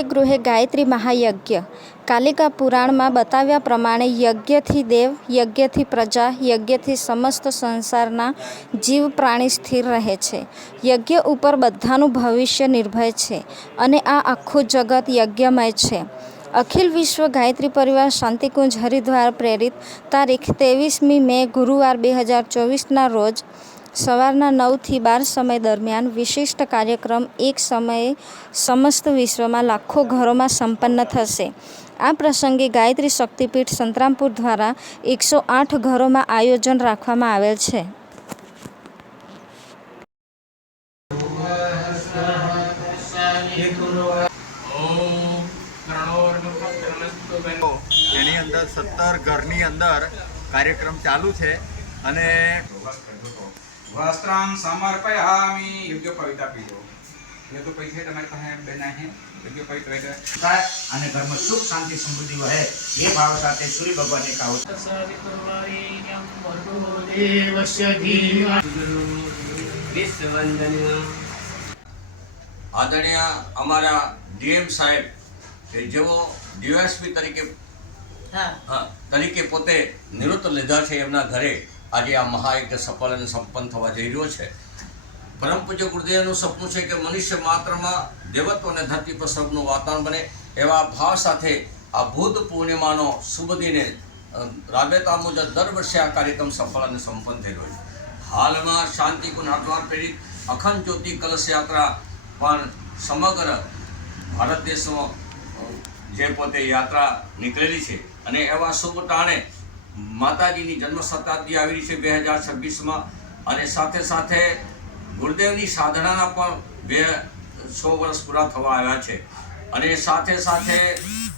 ગૃહે ગાયત્રી મહાયજ્ઞ. કાલિકા પુરાણમાં બતાવ્યા પ્રમાણે યજ્ઞથી દેવ, યજ્ઞથી પ્રજા, યજ્ઞથી સમસ્ત સંસારના જીવ પ્રાણી સ્થિર રહે છે. યજ્ઞ ઉપર બધાનું ભવિષ્ય નિર્ભય છે અને આ આખું જગત યજ્ઞમય છે. અખિલ વિશ્વ ગાયત્રી પરિવાર શાંતિકુંજ હરિદ્વાર પ્રેરિત તારીખ ત્રેવીસમી મે ગુરુવાર બે હજાર ચોવીસના રોજ સવારના નવથી બાર સમય દરમિયાન વિશિષ્ટ કાર્યક્રમ એક સમયે સમસ્ત વિશ્વમાં લાખો ઘરોમાં સંપન્ન થશે. આ પ્રસંગે ગાયત્રી શક્તિપીઠ સંતરામપુર દ્વારા એકસો આઠ ઘરોમાં આયોજન રાખવામાં આવેલ છે. એની અંદર સત્તર ઘરની અંદર કાર્યક્રમ ચાલુ છે અને વસ્ત્રામ સમર્પયામિ યોગ્ય પવિતા પીજો એ તો પૈસે તમારી પાસે બેના છે યોગ્ય પવિત્ર થાય અને ઘરમાં સુખ શાંતિ સમૃદ્ધિ રહે એ ભાવ સાથે સૂર્ય ભગવાનને કહો આદરણીય અમારા ડીએમ સાહેબ કે જેઓ ડીવાયએસપી તરીકે હા, તરીકે પોતે નિવૃત્ત લીધા છે એમના ઘરે આજે આ મહાયજ્ઞ સફળ અને સંપન્ન થવા જઈ રહ્યો છે. પરમ પૂજ્ય ગુરુદેવનું સપનું છે કે મનુષ્ય માત્રમાં દેવત્વ અને ધરતી પર સ્વર્ગનું વાતાવરણ બને એવા ભાવ સાથે આ ભૂત પૂર્ણિમાનો શુભ દિને રાબેતા મુજબ દર વર્ષે આ કાર્યક્રમ સફળ અને સંપન્ન થઈ રહ્યો છે. હાલમાં શાંતિકુંજ હરદ્વાર પ્રેરિત અખંડ જ્યોતિ કલશ યાત્રા પણ સમગ્ર ભારત દેશમાં જે પોતે યાત્રા નીકળેલી છે અને એવા શુભ ટાણે માતાજીની જન્મ શતાબ્દી આવી રહી છે બે હજાર છવ્વીસમાં અને સાથે સાથે ગુરુદેવની સાધનાના પણ બે સો વર્ષ પૂરા થવા આવ્યા છે. અને સાથે સાથે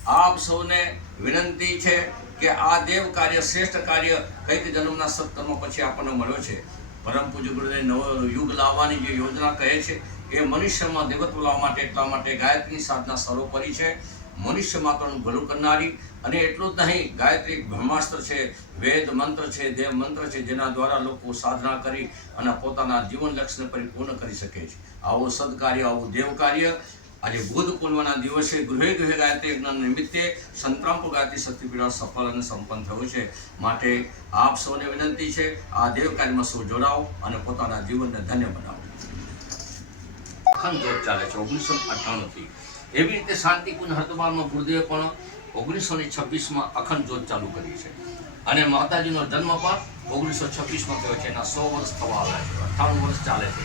આપ સૌને વિનંતી છે કે આ દેવ કાર્ય, શ્રેષ્ઠ કાર્ય કંઈક જન્મના સત્કર્મ પછી આપણને મળ્યો છે. પરમ પૂજ્ય ગુરુદેવ નવો યુગ લાવવાની જે યોજના કહે છે, એ મનુષ્યમાં દેવત્વ લાવવા માટે એટલા માટે ગાયત્રીની સાધના સર્વોપરી છે. મનુષ્ય માત્રનું ભલું કરનારી અને એટલું જ નહીં, ગાયત્રી બ્રહ્માસ્ત્ર છે, વેદ મંત્ર છે, દેવ મંત્ર છે, જેના દ્વારા લોકો સાધના કરી અને પોતાના જીવન લક્ષ્યને પરિપૂર્ણ કરી શકે છે. આવું સદકાર્ય, આવું દેવ કાર્ય આજે બુદ્ધ પૂર્ણના દિવસે ગૃહે ગૃહે ગાયત્રી યજ્ઞ નિમિત્તે સંતરામપુર ગાયત્રી શક્તિપીઠ સફળ અને સંપન્ન થયું છે. માટે આપ સૌને વિનંતી છે, આ દેવ કાર્યમાં સૌ જોડાઓ અને પોતાના જીવનને ધન્ય બનાવો. ચાલે છે, ઓગણીસો અઠ્ઠાણુંથી. એવી રીતે શાંતિકુંજ હરિદ્વારમાં ગુરુદેવે પણ ઓગણીસો ને છવ્વીસમાં અખંડ જ્યોત ચાલુ કરી છે. અને માતાજીનો જન્મ પણ ઓગણીસો છવ્વીસમાં થયો છે. એના સો વર્ષ થવા આવ્યા છે. અઠ્ઠાણું વર્ષ ચાલે છે.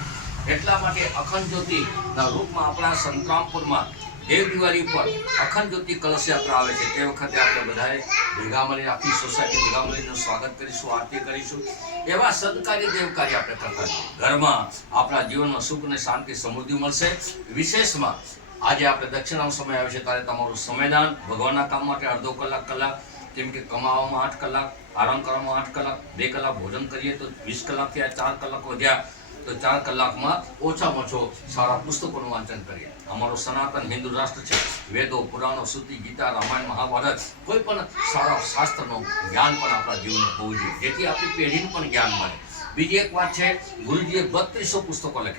એટલા માટે અખંડ જ્યોતિના રૂપમાં આપણા સંતરામપુરમાં દેવ દિવાળી ઉપર અખંડ જ્યોતિ કલશ યાત્રા આવે છે. તે વખતે આપણે બધાએ ભેગા મળી આખી સોસાયટી ભેગા મળીને સ્વાગત કરીશું, આરતી કરીશું. એવા સદકાર્ય દેવ કાર્ય આપણે કરતા. ઘરમાં આપણા જીવનમાં સુખ અને શાંતિ સમૃદ્ધિ મળશે. વિશેષમાં આજે આપણે દક્ષિણાનો સમય આવે છે ત્યારે તમારું સમયદાન ભગવાનના કામ માટે અડધો કલાક કલાક, કેમ કે કમાવામાં આઠ કલાક, આરામ કરવામાં આઠ કલાક, બે કલાક ભોજન કરીએ તો વીસ કલાક થયા, ચાર કલાક વધ્યા, તો ચાર કલાકમાં ઓછામાં ઓછો સારા પુસ્તકોનું વાંચન કરીએ. અમારો સનાતન હિન્દુ રાષ્ટ્ર છે. વેદો, પુરાણો શ્રુતિ ગીતા, રામાયણ, મહાભારત, કોઈ પણ સારા શાસ્ત્રનું જ્ઞાન પણ આપણા જીવનમાં હોવું જોઈએ. જેથી આપણી પેઢીને પણ જ્ઞાન મળે. બીજી એક વાત છે, ગુરુજીએ બત્રીસો પુસ્તકો લખ્યા.